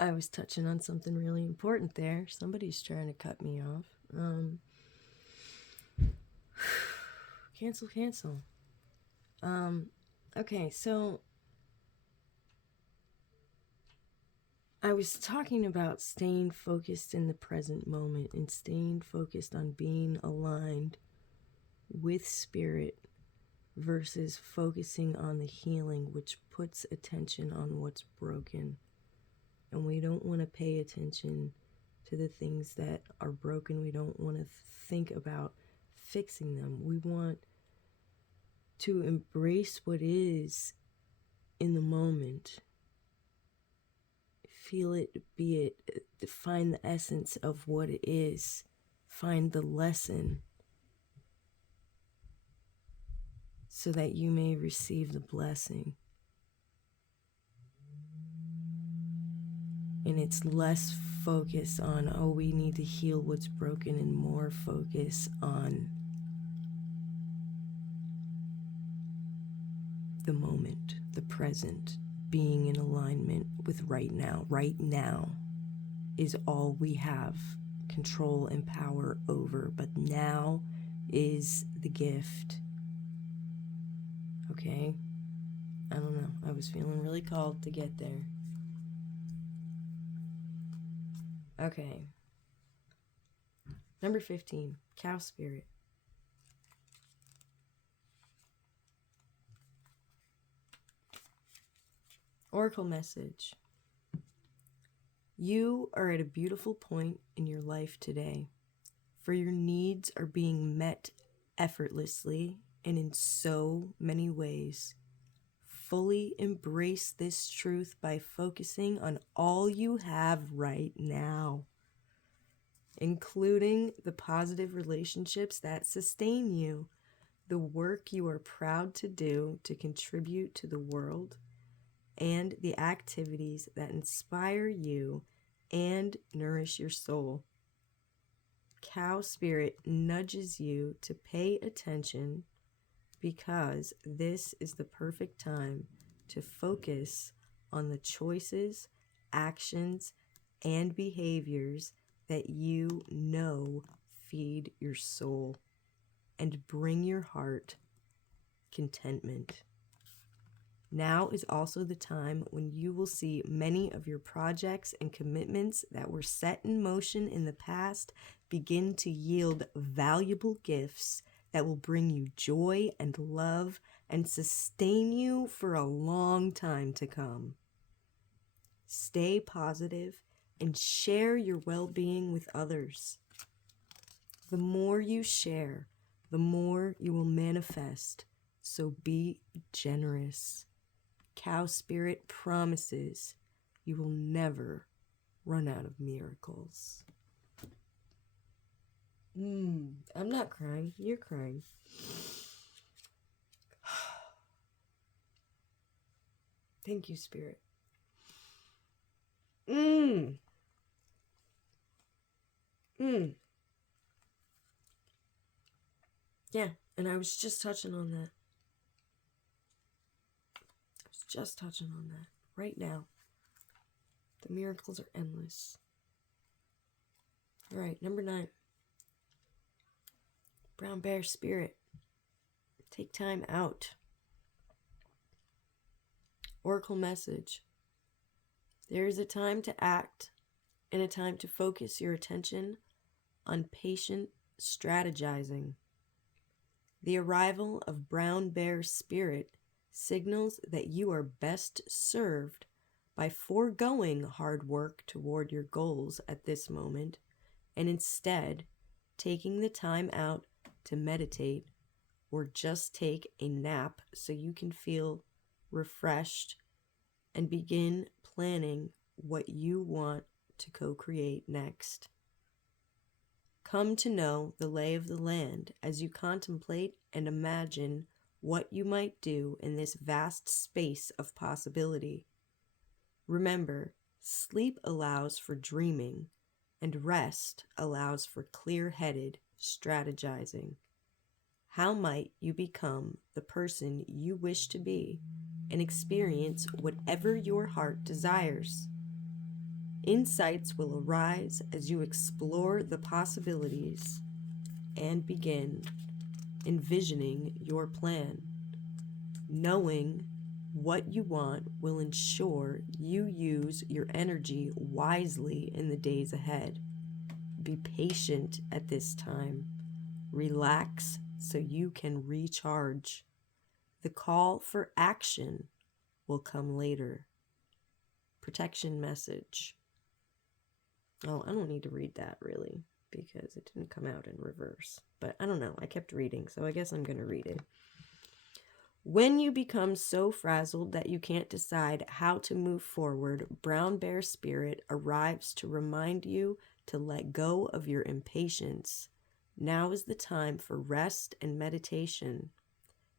I was touching on something really important there. Somebody's trying to cut me off. Cancel. Okay, so I was talking about staying focused in the present moment and staying focused on being aligned with spirit versus focusing on the healing, which puts attention on what's broken. And we don't want to pay attention to the things that are broken. We don't want to think about fixing them. We want to embrace what is in the moment. Feel it, be it, find the essence of what it is. Find the lesson so that you may receive the blessing. And it's less focus on, oh, we need to heal what's broken, and more focus on the moment, the present, being in alignment with right now. Right now is all we have control and power over, but now is the gift. Okay? I don't know. I was feeling really called to get there. Okay. Number 15, cow spirit. Oracle message. You are at a beautiful point in your life today, for your needs are being met effortlessly and in so many ways. Fully embrace this truth by focusing on all you have right now, including the positive relationships that sustain you, the work you are proud to do to contribute to the world, and the activities that inspire you and nourish your soul. Cow spirit nudges you to pay attention because this is the perfect time to focus on the choices, actions, and behaviors that you know feed your soul and bring your heart contentment. Now is also the time when you will see many of your projects and commitments that were set in motion in the past begin to yield valuable gifts that will bring you joy and love and sustain you for a long time to come. Stay positive and share your well-being with others. The more you share, the more you will manifest, so be generous. Cow spirit promises you will never run out of miracles. I'm not crying. You're crying. Thank you, Spirit. Yeah, and I was just touching on that. Right now. The miracles are endless. All right, number 9. Brown bear spirit. Take time out. Oracle message. There is a time to act and a time to focus your attention on patient strategizing. The arrival of brown bear spirit signals that you are best served by foregoing hard work toward your goals at this moment and instead taking the time out to meditate or just take a nap so you can feel refreshed and begin planning what you want to co-create next. Come to know the lay of the land as you contemplate and imagine what you might do in this vast space of possibility. Remember, sleep allows for dreaming, and rest allows for clear-headed strategizing. How might you become the person you wish to be and experience whatever your heart desires? Insights will arise as you explore the possibilities and begin envisioning your plan. Knowing what you want will ensure you use your energy wisely in the days ahead. Be patient at this time. Relax so you can recharge. The call for action will come later. Protection message. Oh, I don't need to read that really because it didn't come out in reverse. But I don't know. I kept reading, so I guess I'm going to read it. When you become so frazzled that you can't decide how to move forward, Brown Bear Spirit arrives to remind you to let go of your impatience. Now is the time for rest and meditation.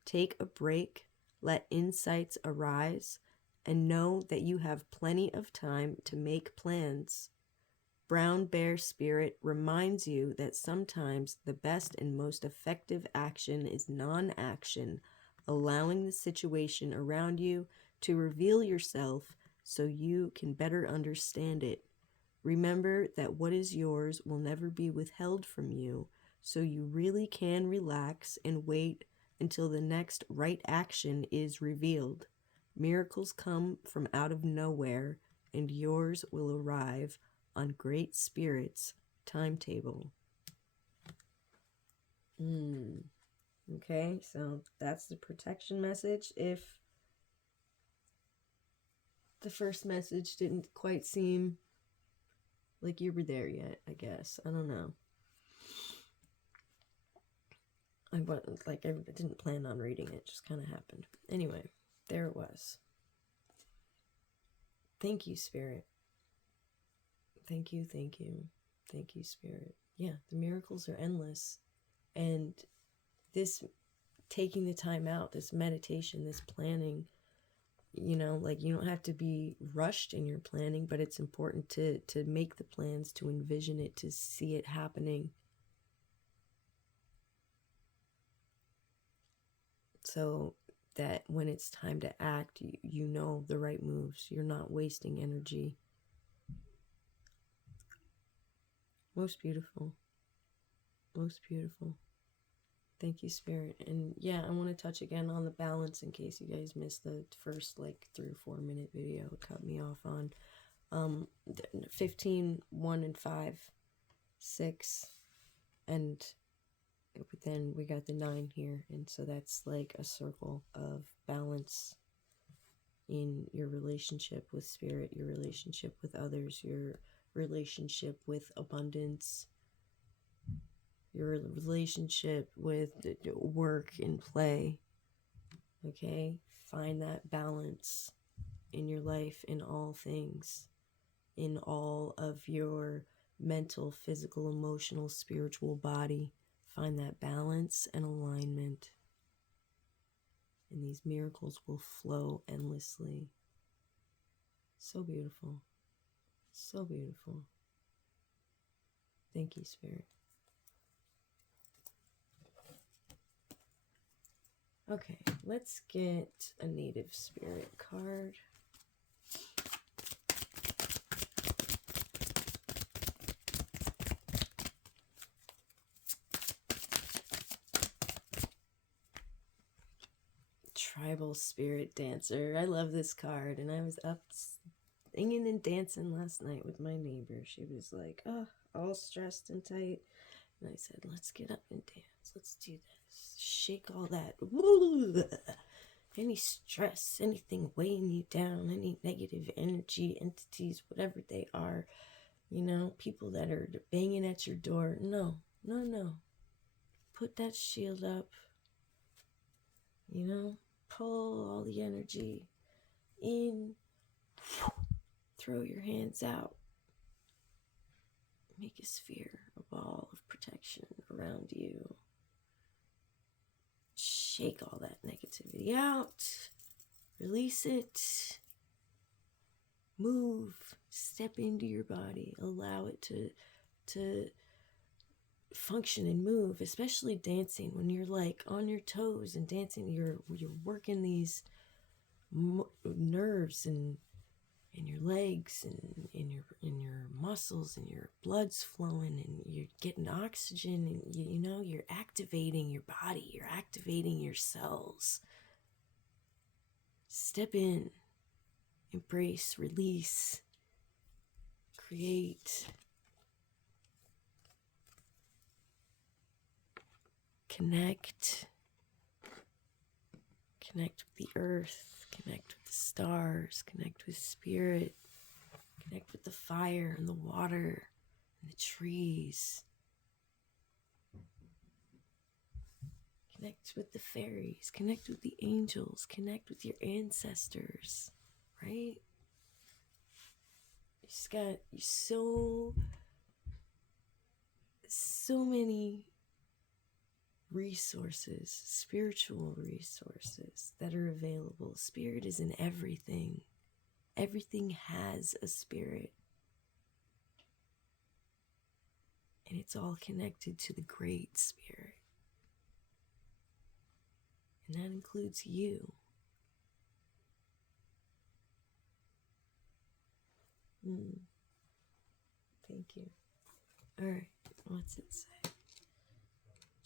Take a break, let insights arise, and know that you have plenty of time to make plans. Brown Bear Spirit reminds you that sometimes the best and most effective action is non-action, allowing the situation around you to reveal yourself so you can better understand it. Remember that what is yours will never be withheld from you, so you really can relax and wait until the next right action is revealed. Miracles come from out of nowhere, and yours will arrive on Great Spirit's timetable. Okay, so that's the protection message. If the first message didn't quite seem like you were there yet, I guess. I don't know. I didn't plan on reading it. Just kind of happened. Anyway, there it was. Thank you, Spirit. Thank you, thank you. Thank you, Spirit. Yeah, the miracles are endless. And this taking the time out, this meditation, this planning, you don't have to be rushed in your planning, but it's important to make the plans, to envision it, to see it happening. So that when it's time to act, you know the right moves. You're not wasting energy. Most beautiful. Most beautiful. Thank you, Spirit. And yeah, I want to touch again on the balance in case you guys missed the first 3 or 4 minute video. It cut me off on 15, 1 and 5, 6, and then we got the 9 here. And so that's like a circle of balance in your relationship with Spirit, your relationship with others, your relationship with abundance, your relationship with work and play. Okay? Find that balance in your life, in all things, in all of your mental, physical, emotional, spiritual body. Find that balance and alignment. And these miracles will flow endlessly. So beautiful. So beautiful. Thank you, Spirit. Okay, let's get a native spirit card. Tribal Spirit Dancer. I love this card, and I was up singing and dancing last night with my neighbor. She was like, oh, all stressed and tight. And I said, let's get up and dance. Let's do this. Shake all that. Any stress, anything weighing you down, any negative energy, entities, whatever they are, people that are banging at your door. No. Put that shield up. Pull all the energy in. Throw your hands out. Make a sphere, a ball of protection around you. Shake all that negativity out. Release it. Move. Step into your body. Allow it to function and move, especially dancing. When you're like on your toes and dancing, you're working these nerves and in your legs and in your muscles, and your blood's flowing and you're getting oxygen, and you're activating your body, you're activating your cells. Step in, embrace, release, create, connect with the earth, connect with the stars, connect with spirit, connect with the fire and the water and the trees. Connect with the fairies, connect with the angels, connect with your ancestors, right? You just got so many resources, spiritual resources that are available. Spirit is in everything. Everything has a spirit. And it's all connected to the Great Spirit. And that includes you. Thank you. All right, what's it say?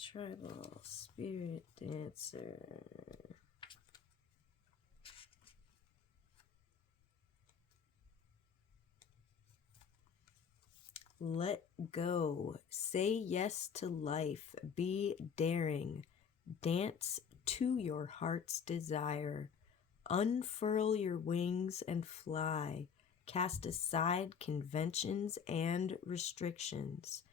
Tribal Spirit Dancer. Let go. Say yes to life. Be daring. Dance to your heart's desire. Unfurl your wings and fly. Cast aside conventions and restrictions.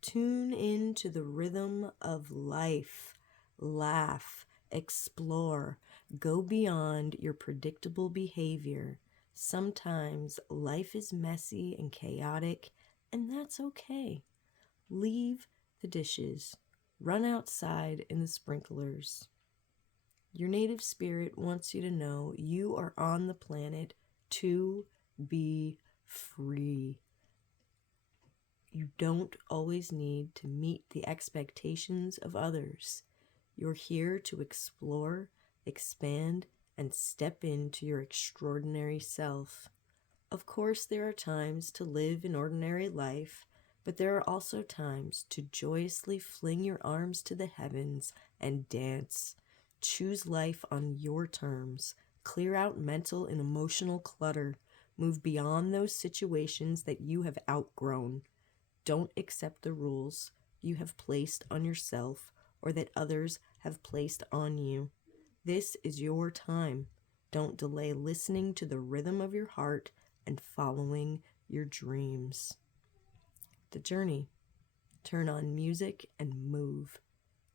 Tune into the rhythm of life. Laugh. Explore. Go beyond your predictable behavior. Sometimes life is messy and chaotic, and that's okay. Leave the dishes. Run outside in the sprinklers. Your native spirit wants you to know you are on the planet to be free. You don't always need to meet the expectations of others. You're here to explore, expand, and step into your extraordinary self. Of course, there are times to live an ordinary life, but there are also times to joyously fling your arms to the heavens and dance. Choose life on your terms. Clear out mental and emotional clutter. Move beyond those situations that you have outgrown. Don't accept the rules you have placed on yourself or that others have placed on you. This is your time. Don't delay listening to the rhythm of your heart and following your dreams. The journey. Turn on music and move.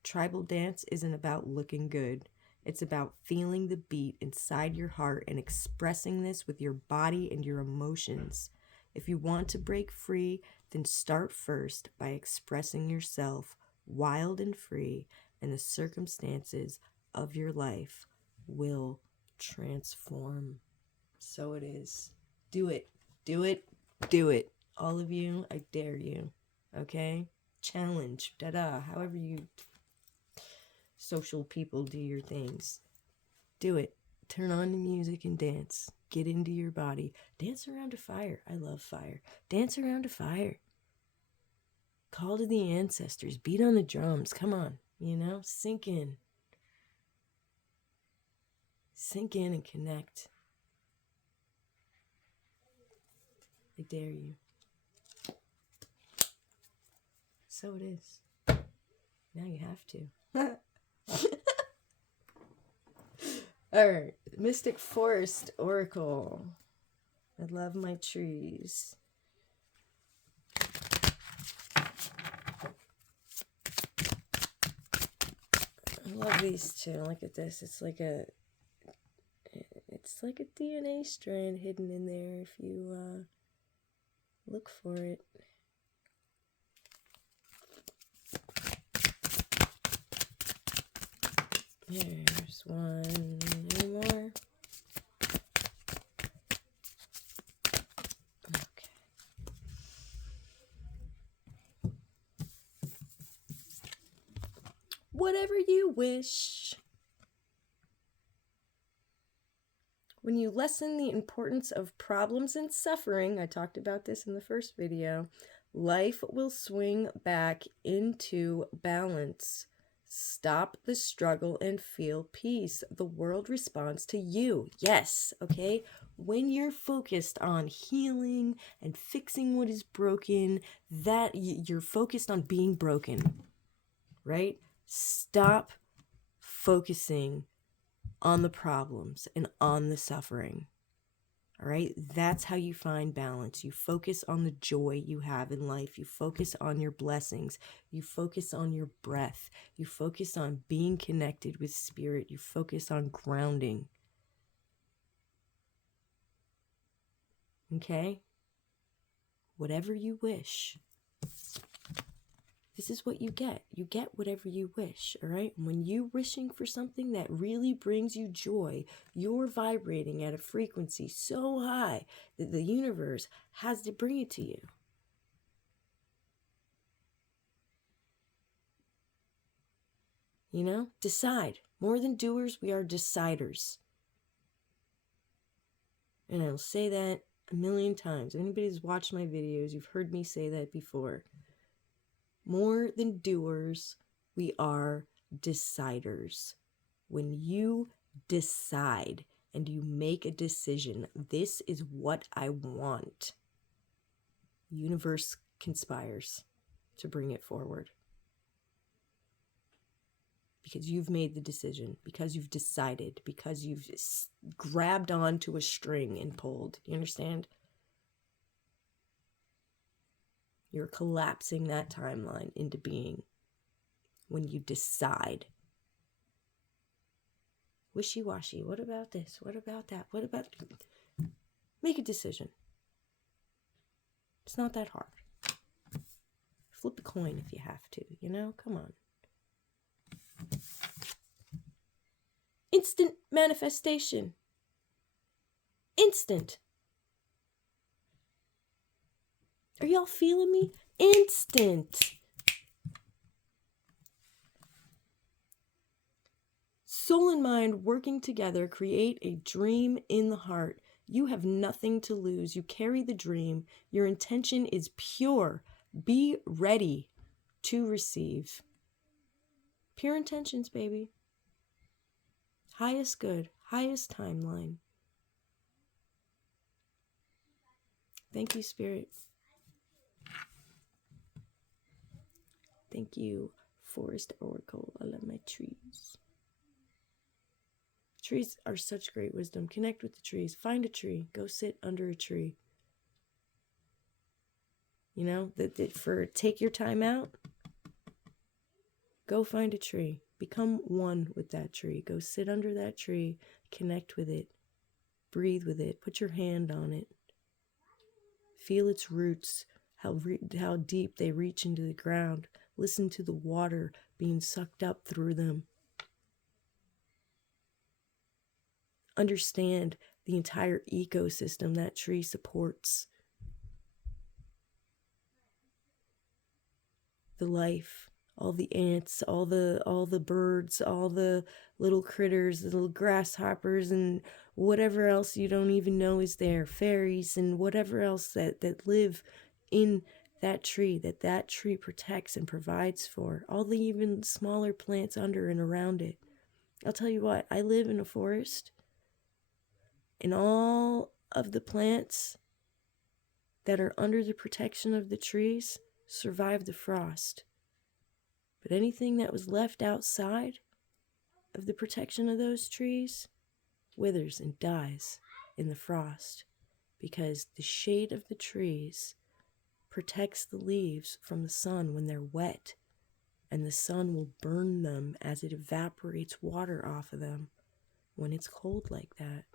Tribal dance isn't about looking good. It's about feeling the beat inside your heart and expressing this with your body and your emotions. If you want to break free, then start first by expressing yourself wild and free, and the circumstances of your life will transform. So it is. Do it. Do it. Do it. All of you, I dare you. Okay? Challenge. Da-da. However you social people do your things. Do it. Turn on the music and dance. Get into your body. Dance around a fire. I love fire. Dance around a fire. Call to the ancestors. Beat on the drums. Come on. Sink in. Sink in and connect. I dare you. So it is. Now you have to. Alright. Mystic Forest Oracle. I love my trees. I love these two. Look at this. It's like a DNA strand hidden in there if you look for it. There's one. Any more? Okay. Whatever you wish. When you lessen the importance of problems and suffering, I talked about this in the first video, life will swing back into balance. Stop the struggle and feel peace. The world responds to you. Yes, okay? When you're focused on healing and fixing what is broken, that you're focused on being broken, right? Stop focusing on the problems and on the suffering. All right, that's how you find balance. You focus on the joy you have in life. You focus on your blessings. You focus on your breath. You focus on being connected with spirit. You focus on grounding. Okay? Whatever you wish. This is what you get. You get whatever you wish, all right? When you're wishing for something that really brings you joy, you're vibrating at a frequency so high that the universe has to bring it to you. You know, decide. More than doers, we are deciders. And I'll say that a million times. If anybody's watched my videos, you've heard me say that before. More than doers, we are deciders. When you decide and you make a decision, this is what I want, the universe conspires to bring it forward. Because you've made the decision, because you've decided, because you've grabbed onto a string and pulled. You understand? You're collapsing that timeline into being when you decide. Wishy-washy. What about this? What about that? What about... Make a decision. It's not that hard. Flip a coin if you have to, you know? Come on. Instant manifestation. Instant. Are y'all feeling me? Instant. Soul and mind working together create a dream in the heart. You have nothing to lose. You carry the dream. Your intention is pure. Be ready to receive. Pure intentions, baby. Highest good, highest timeline. Thank you, Spirit. Thank you, Forest Oracle. I love my trees. Trees are such great wisdom. Connect with the trees. Find a tree. Go sit under a tree. You know, take your time out. Go find a tree. Become one with that tree. Go sit under that tree. Connect with it. Breathe with it. Put your hand on it. Feel its roots, how deep they reach into the ground. Listen to the water being sucked up through them. Understand the entire ecosystem that tree supports. The life, all the ants, all the birds, all the little critters, the little grasshoppers, and whatever else you don't even know is there, fairies and whatever else that live in that tree protects and provides for, all the even smaller plants under and around it. I'll tell you what, I live in a forest, and all of the plants that are under the protection of the trees survive the frost. But anything that was left outside of the protection of those trees withers and dies in the frost, because the shade of the trees protects the leaves from the sun when they're wet, and the sun will burn them as it evaporates water off of them when it's cold like that.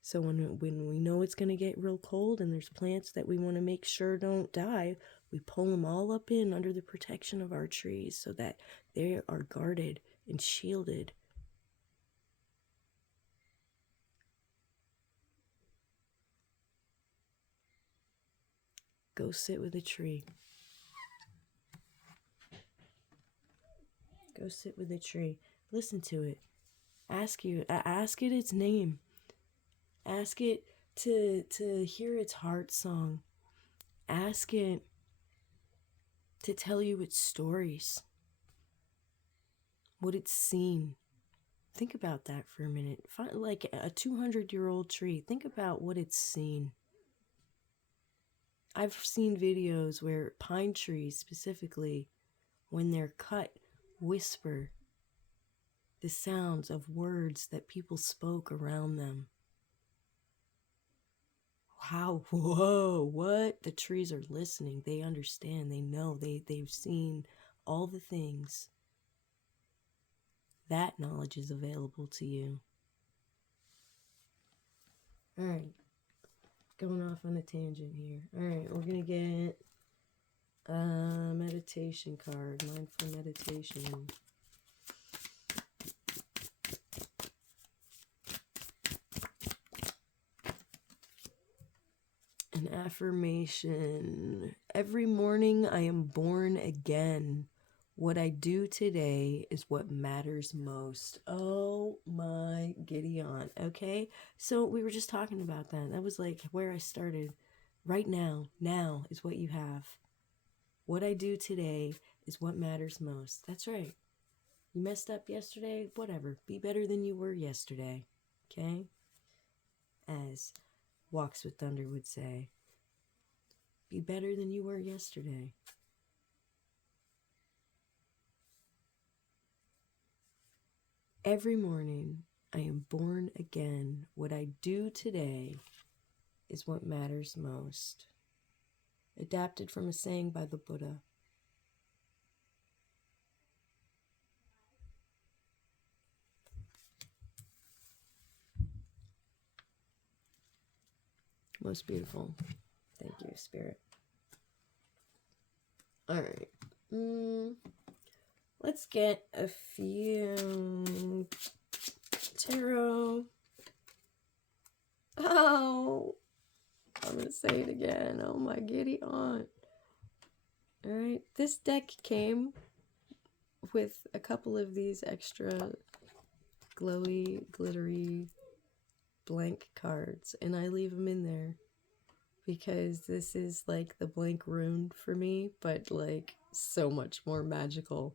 So when we know it's going to get real cold and there's plants that we want to make sure don't die, we pull them all up in under the protection of our trees so that they are guarded and shielded. Go sit with a tree. Go sit with a tree. Listen to it. Ask it its name. Ask it to hear its heart song. Ask it to tell you its stories, what it's seen. Think about that for a minute. Find, like a 200-year-old tree. Think about what it's seen. I've seen videos where pine trees specifically, when they're cut, whisper the sounds of words that people spoke around them. How, whoa, what? The trees are listening. They understand. They know. They've seen all the things. That knowledge is available to you. All right. Going off on a tangent here. All right, we're going to get a meditation card. Mindful meditation. An affirmation. Every morning I am born again. What I do today is what matters most. Oh my Gideon. Okay, so we were just talking about that. That was like where I started. Right now is what you have. What I do today is what matters most. That's right. You messed up yesterday, whatever. Be better than you were yesterday. Okay? As Walks with Thunder would say, be better than you were yesterday. Every morning, I am born again. What I do today is what matters most. Adapted from a saying by the Buddha. Most beautiful. Thank you, Spirit. All right. Let's get a few tarot. Oh, I'm going to say it again. Oh my giddy aunt. All right. This deck came with a couple of these extra glowy, glittery, blank cards, and I leave them in there because this is like the blank rune for me, but like so much more magical.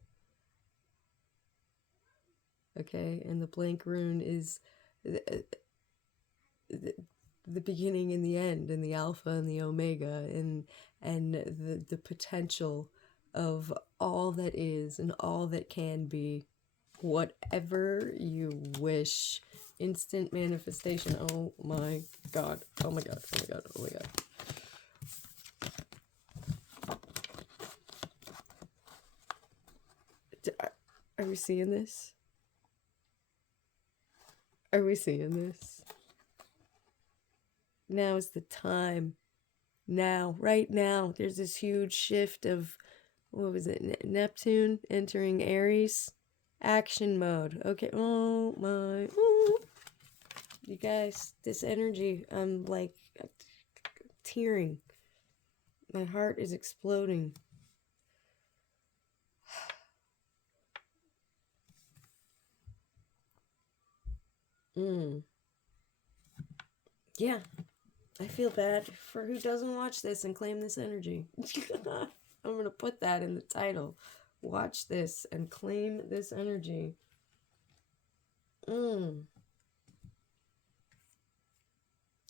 Okay, and the blank rune is the beginning and the end, and the alpha and the omega, and the potential of all that is and all that can be, whatever you wish. Instant manifestation. Oh my god. Oh my god. Oh my god. Oh my god. Are we seeing this? Are we seeing this? Now is the time. Now, right now, there's this huge shift of, what was it, Neptune entering Aries? Action mode. Okay. Oh my. Ooh. You guys, this energy, I'm like tearing. My heart is exploding. Yeah, I feel bad for who doesn't watch this and claim this energy. I'm going to put that in the title. Watch this and claim this energy.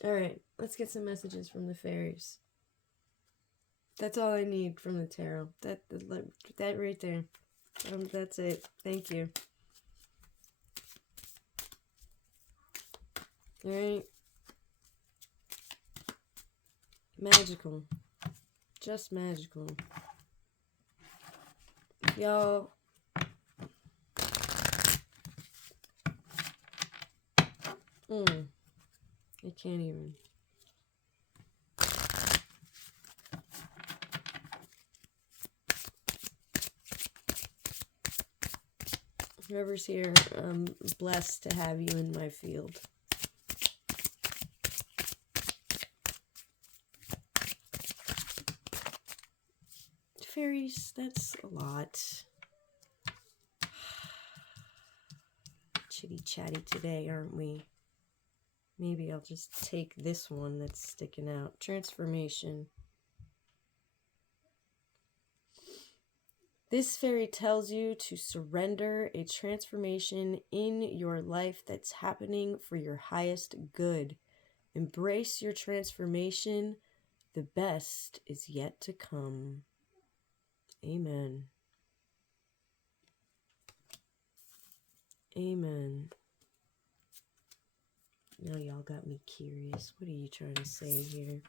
All right, let's get some messages from the fairies. That's all I need from the tarot. That right there. That's it. Thank you. All right. Magical. Just magical. Y'all. I can't even. Whoever's here, I'm blessed to have you in my field. Fairies, that's a lot. Chitty chatty today, aren't we? Maybe I'll just take this one that's sticking out. Transformation. This fairy tells you to surrender a transformation in your life that's happening for your highest good. Embrace your transformation. The best is yet to come. Amen. Amen. Now y'all got me curious. What are you trying to say here?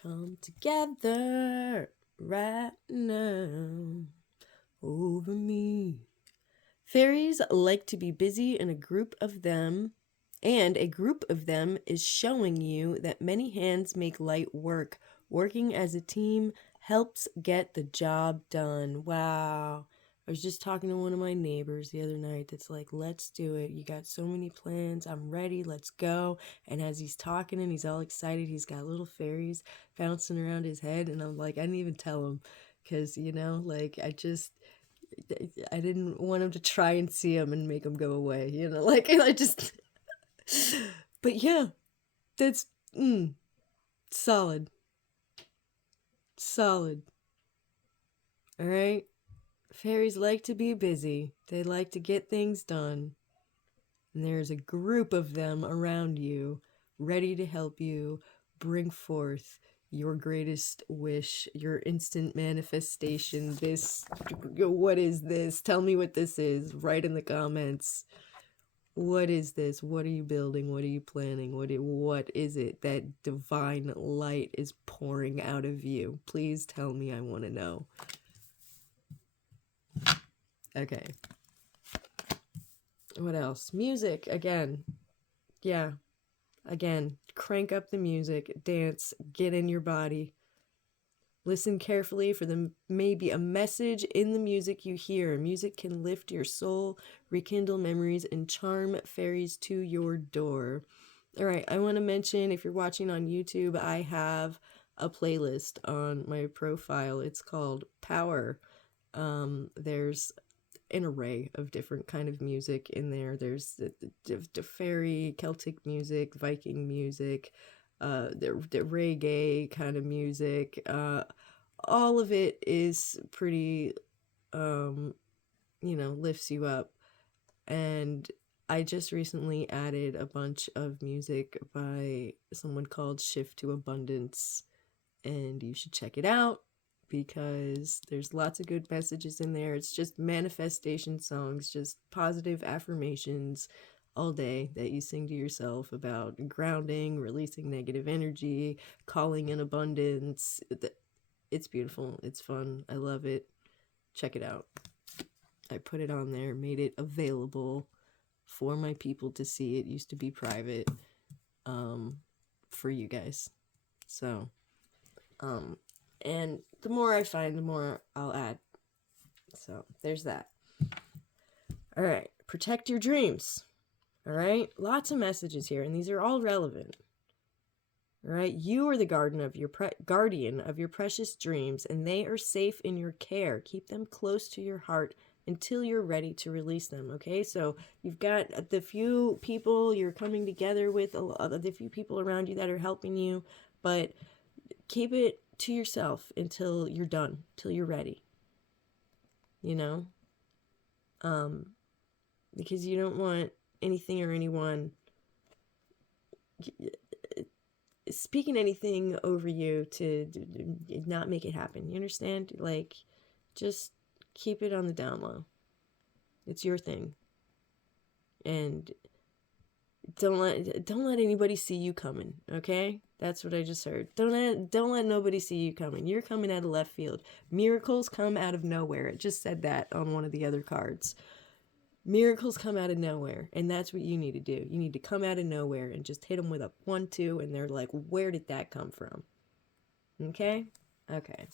Come together right now over me. Fairies like to be busy in a group of them, and a group of them is showing you that many hands make light work. Working as a team helps get the job done. Wow. I was just talking to one of my neighbors the other night that's like, let's do it. You got so many plans. I'm ready. Let's go. And as he's talking and he's all excited, he's got little fairies bouncing around his head. And I'm like, I didn't even tell him because, like, I didn't want him to try and see him and make him go away, like, and I just, but yeah, that's, solid. All right. Fairies like to be busy. They like to get things done. And there's a group of them around you, ready to help you bring forth your greatest wish, your instant manifestation. What is this? Tell me what this is. Write in the comments. What is this? What are you building? What are you planning? What is it that divine light is pouring out of you? Please tell me. I want to know. Okay. What else? Music again. Yeah. Again, crank up the music, dance, get in your body. Listen carefully for maybe a message in the music you hear. Music can lift your soul, rekindle memories, and charm fairies to your door. All right, I want to mention, if you're watching on YouTube, I have a playlist on my profile. It's called Power. There's an array of different kind of music in there. There's the fairy, Celtic music, Viking music, the reggae kind of music. All of it is pretty, lifts you up. And I just recently added a bunch of music by someone called Shift to Abundance, and you should check it out because there's lots of good messages in there. It's just manifestation songs, just positive affirmations all day that you sing to yourself about grounding, releasing negative energy, calling in abundance. It's beautiful. It's fun. I love it. Check it out. I put it on there, made it available for my people to see. It used to be private for you guys. So, and the more I find, the more I'll add. So there's that. All right. Protect your dreams. All right. Lots of messages here, and these are all relevant. All right. You are the guardian of your precious dreams, and they are safe in your care. Keep them close to your heart until you're ready to release them. Okay. So you've got the few people you're coming together with, the few people around you that are helping you, but keep it to yourself until you're done, till you're ready, because you don't want anything or anyone speaking anything over you to not make it happen. You understand? Like, just keep it on the down low. It's your thing. And don't let anybody see you coming, okay? That's what I just heard. Don't let nobody see you coming. You're coming out of left field. Miracles come out of nowhere. It just said that on one of the other cards. Miracles come out of nowhere, and that's what you need to do. You need to come out of nowhere and just hit them with a 1-2, and they're like, where did that come from? Okay? Okay.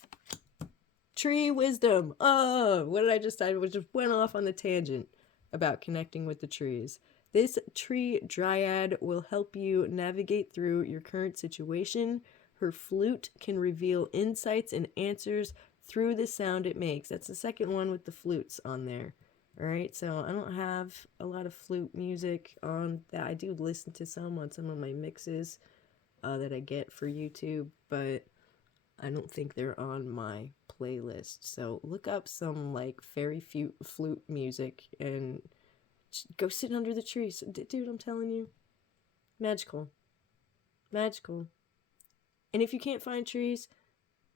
Tree wisdom. Oh, what did I just say? I just went off on the tangent about connecting with the trees. This tree dryad will help you navigate through your current situation. Her flute can reveal insights and answers through the sound it makes. That's the second one with the flutes on there. All right, so I don't have a lot of flute music on that. I do listen to some on some of my mixes that I get for YouTube, but I don't think they're on my playlist. So look up some like fairy flute music and go sit under the trees. Dude, I'm telling you, magical. Magical. And if you can't find trees,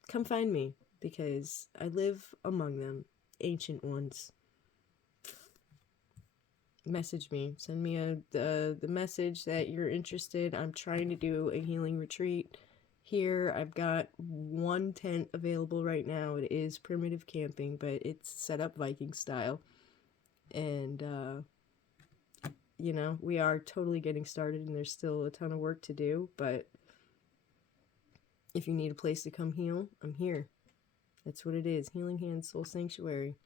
come find me because I live among them, ancient ones. Message me. Send me the message that you're interested. I'm trying to do a healing retreat here. I've got one tent available right now. It is primitive camping, but it's set up Viking style. And, you know, we are totally getting started and there's still a ton of work to do. But if you need a place to come heal, I'm here. That's what it is. Healing Hands Soul Sanctuary.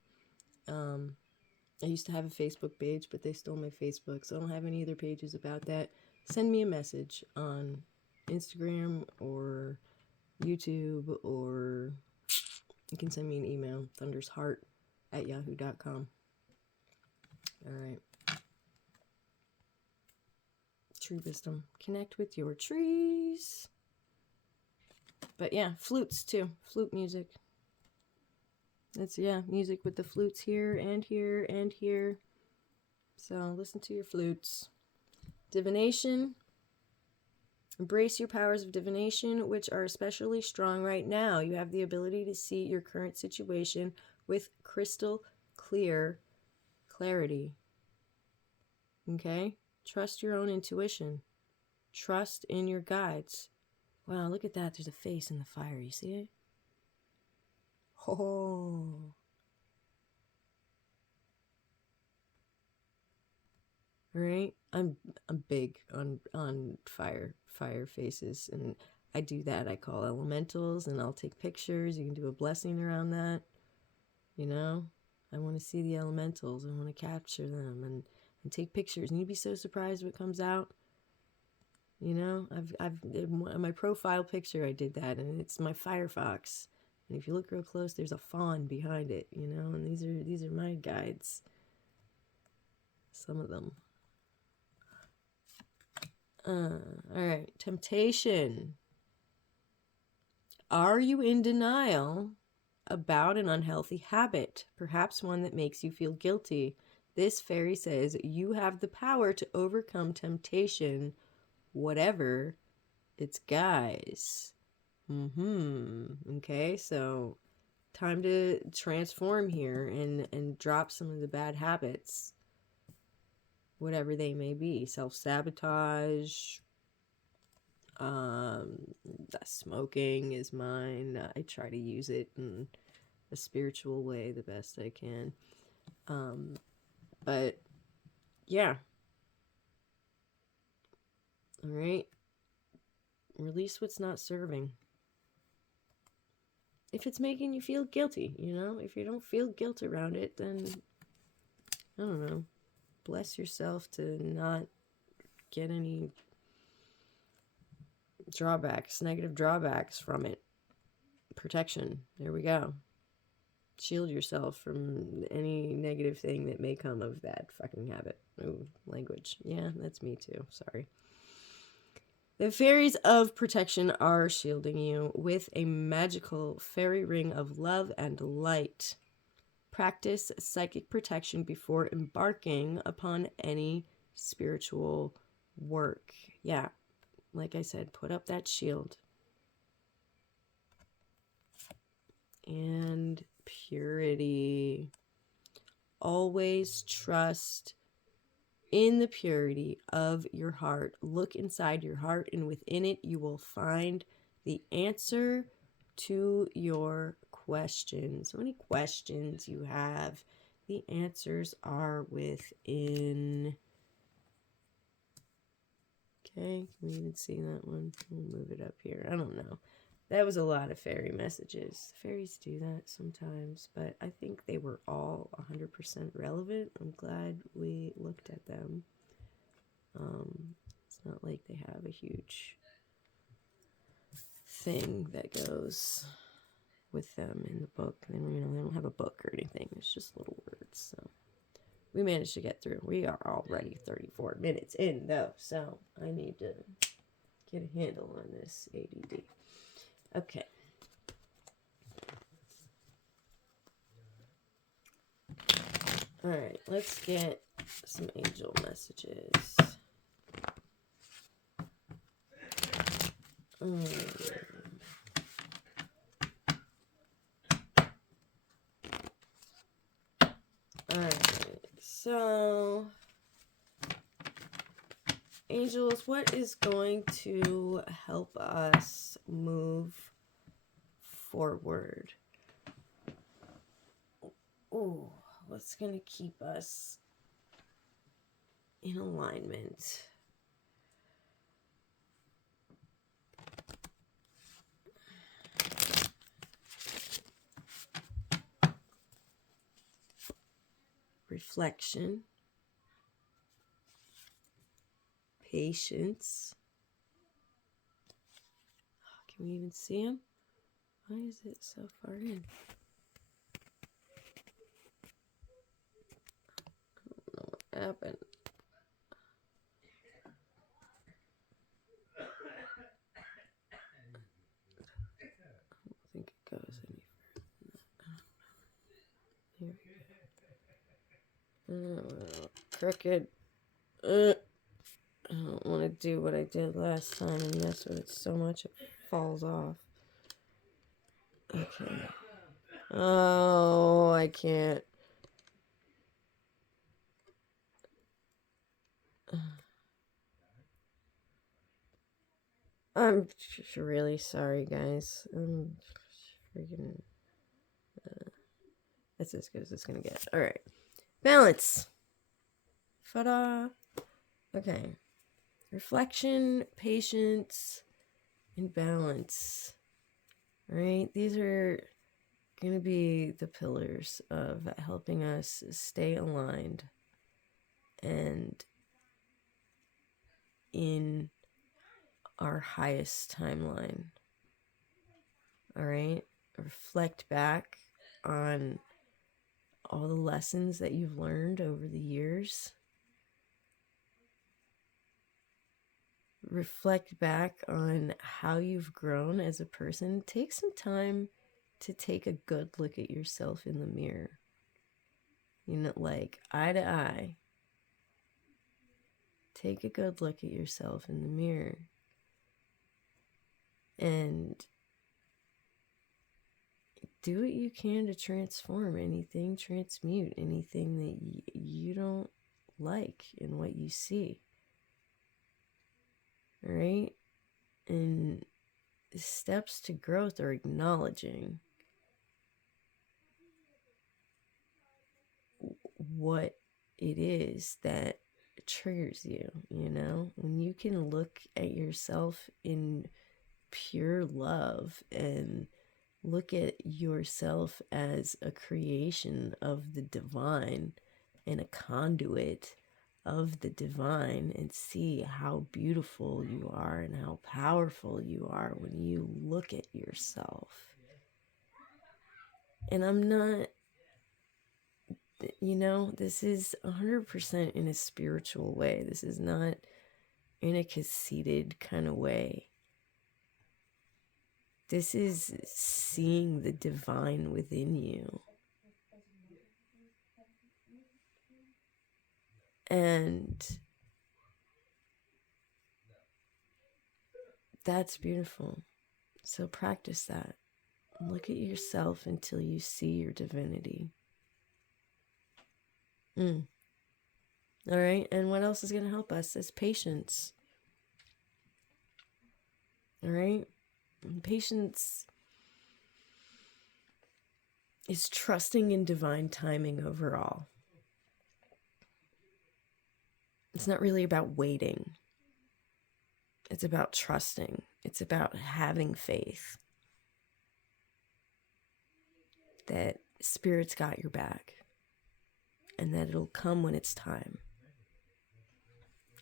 I used to have a Facebook page, but they stole my Facebook, so I don't have any other pages about that. Send me a message on Instagram or YouTube, or you can send me an email, thundersheart@yahoo.com. All right. Tree wisdom. Connect with your trees. But yeah, flutes too. Flute music. That's, yeah, music with the flutes here and here and here. So listen to your flutes. Divination. Embrace your powers of divination, which are especially strong right now. You have the ability to see your current situation with crystal clear clarity. Okay? Trust your own intuition. Trust in your guides. Wow, look at that. There's a face in the fire. You see it? Oh. All right, I'm big on fire faces, and I do that. I call elementals, and I'll take pictures. You can do a blessing around that. You know, I want to see the elementals. I want to capture them and take pictures. And you'd be so surprised what comes out. You know, I've in my profile picture I did that, and it's my firefox. And if you look real close, there's a fawn behind it, you know, and these are my guides. Some of them. All right, temptation. Are you in denial about an unhealthy habit, perhaps one that makes you feel guilty? This fairy says you have the power to overcome temptation, whatever its guise. Okay, so time to transform here and drop some of the bad habits, whatever they may be. Self-sabotage, smoking is mine. I try to use it in a spiritual way the best I can. But yeah. All right. Release what's not serving. If it's making you feel guilty, you know, if you don't feel guilt around it, then I don't know. Bless yourself to not get any drawbacks, negative drawbacks from it. Protection. There we go. Shield yourself from any negative thing that may come of that fucking habit. Ooh, language. Yeah, that's me too. Sorry. The fairies of protection are shielding you with a magical fairy ring of love and light. Practice psychic protection before embarking upon any spiritual work. Yeah, like I said, put up that shield. And purity. Always trust in the purity of your heart. Look inside your heart, and within it you will find the answer to your questions. So any questions you have, the answers are within. Okay, can we even see that one? We'll move it up here. I don't know. That was a lot of fairy messages. Fairies do that sometimes, but I think they were all 100% relevant. I'm glad we looked at them. It's not like they have a huge thing that goes with them in the book. They don't have a book or anything. It's just little words. So we managed to get through. We are already 34 minutes in, though, so I need to get a handle on this ADD. Okay. All right, let's get some angel messages. Alright, so angels, what is going to help us move forward? Oh, what's going to keep us in alignment? Reflection, patience. Can we even see him? Why is it so far in? I don't know what happened. I don't think it goes any further. Here we go. Crooked. I don't want to do what I did last time and mess with it so much it falls off. Okay. Oh, I can't. I'm really sorry, guys. I'm freaking... that's as good as it's going to get. All right. Balance. Ta-da. Okay. Reflection, patience, and balance. All right. These are going to be the pillars of helping us stay aligned and in our highest timeline. All right. Reflect back on all the lessons that you've learned over the years. Reflect back on how you've grown as a person. Take some time to take a good look at yourself in the mirror. You know, like eye to eye. Take a good look at yourself in the mirror. And do what you can to transform anything, transmute anything that you don't like in what you see. All right? And steps to growth are acknowledging what it is that triggers you, you know? When you can look at yourself in pure love and look at yourself as a creation of the divine and a conduit of the divine, and see how beautiful you are and how powerful you are when you look at yourself. And I'm not, you know, this is 100% in a spiritual way. This is not in a conceited kind of way. This is seeing the divine within you. And that's beautiful. So practice that. Look at yourself until you see your divinity. All right. And what else is going to help us is patience. All right. And patience is trusting in divine timing overall. It's not really about waiting. It's about trusting. It's about having faith that Spirit's got your back and that it'll come when it's time.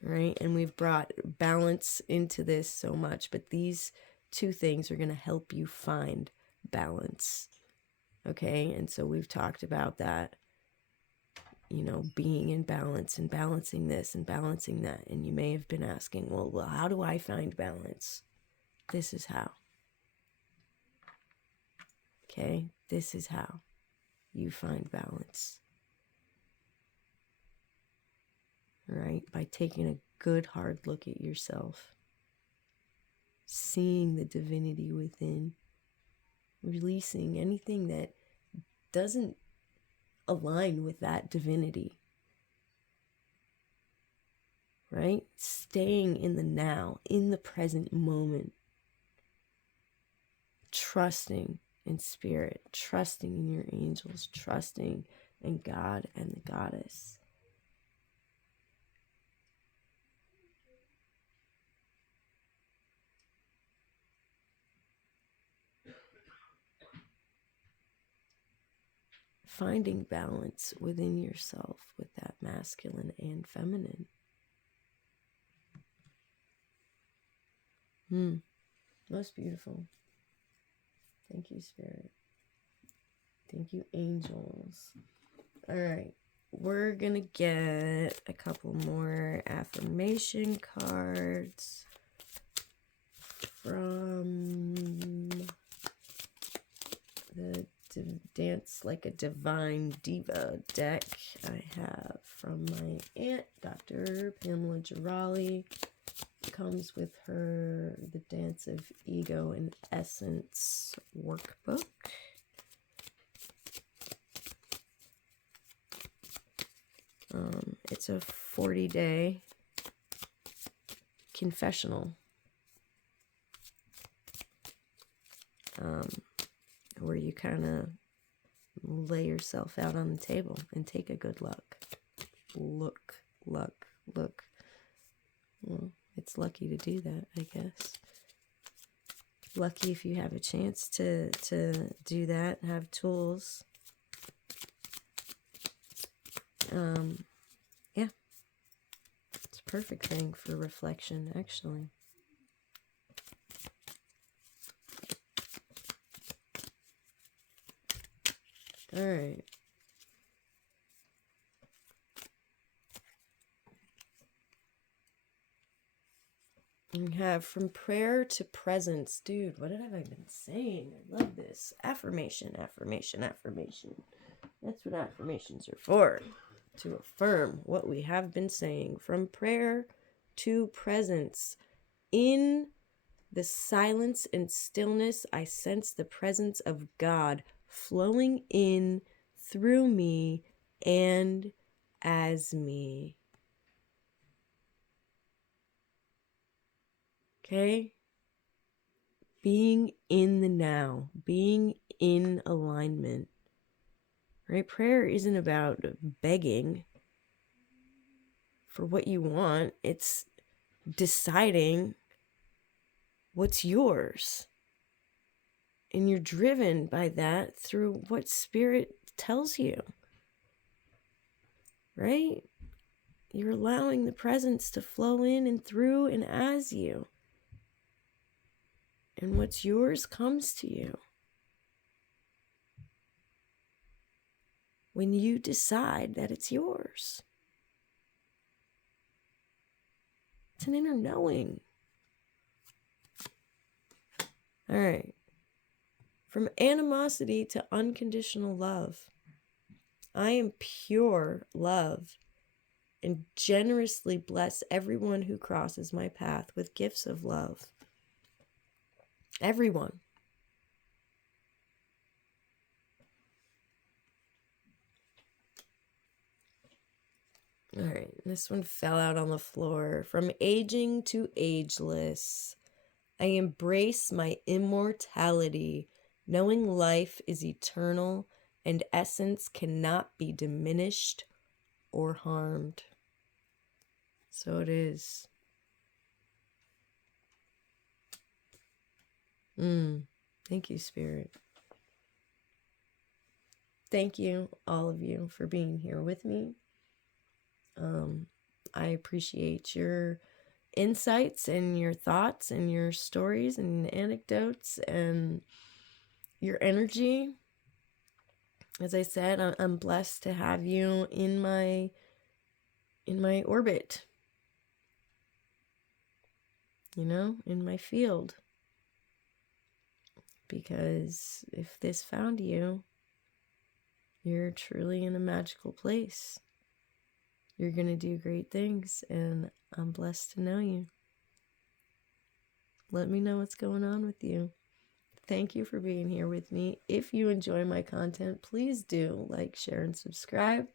Right? And we've brought balance into this so much, but these two things are going to help you find balance. Okay? And so we've talked about that. being in balance and balancing this and balancing that. And you may have been asking, well, how do I find balance? This is how. Okay? This is how you find balance. Right? By taking a good hard look at yourself, seeing the divinity within, releasing anything that doesn't align with that divinity. Right? Staying in the now, in the present moment. Trusting in spirit, trusting in your angels, trusting in God and the goddess. Finding balance within yourself with that masculine and feminine. Most beautiful. Thank you, Spirit. Thank you, angels. All right. We're going to get a couple more affirmation cards from the Dance Like a Divine Diva deck I have from my aunt, Dr. Pamela Girali. Comes with her The Dance of Ego and Essence workbook. It's a 40-day confessional where you kind of lay yourself out on the table and take a good look. Look. Well, it's lucky to do that, I guess. Lucky if you have a chance to do that, have tools. Yeah. It's a perfect thing for reflection, actually. All right. We have From Prayer to Presence. Dude, what have I been saying? I love this. Affirmation. That's what affirmations are for. To affirm what we have been saying. From prayer to presence. In the silence and stillness, I sense the presence of God flowing in, through me, and as me. Okay? Being in the now, being in alignment. Right? Prayer isn't about begging for what you want. It's deciding what's yours. And you're driven by that through what Spirit tells you. Right? You're allowing the presence to flow in and through and as you. And what's yours comes to you. When you decide that it's yours. It's an inner knowing. All right. From animosity to unconditional love. I am pure love and generously bless everyone who crosses my path with gifts of love. Everyone. All right, this one fell out on the floor. From aging to ageless, I embrace my immortality, knowing life is eternal and essence cannot be diminished or harmed. So it is. Thank you, Spirit. Thank you, all of you, for being here with me. I appreciate your insights and your thoughts and your stories and anecdotes and your energy. as I said, I'm blessed to have you in my orbit, in my field. Because if this found you, you're truly in a magical place. You're going to do great things, and I'm blessed to know you. Let me know what's going on with you. Thank you for being here with me. If you enjoy my content, please do like, share, and subscribe.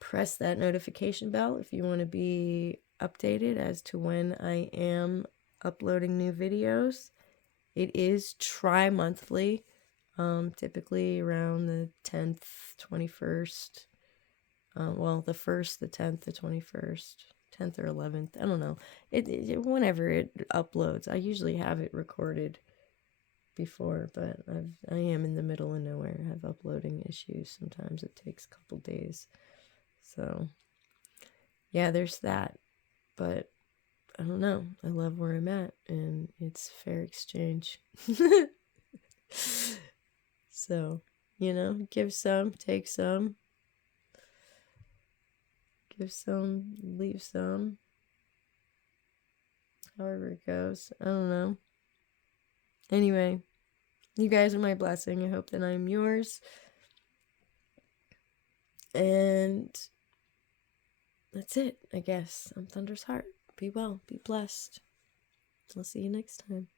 Press that notification bell if you want to be updated as to when I am uploading new videos. It is tri-monthly, typically around the 10th, 21st. The 1st, the 10th, the 21st, 10th or 11th. I don't know. Whenever it uploads. I usually have it recorded before, but I am in the middle of nowhere. I have uploading issues. Sometimes it takes a couple days. So, yeah, there's that. But I don't know. I love where I'm at, and it's fair exchange. So, give some, take some. Give some, leave some. However it goes. I don't know. Anyway, you guys are my blessing. I hope that I'm yours. And that's it, I guess. I'm Thunder's Heart. Be well. Be blessed. I'll see you next time.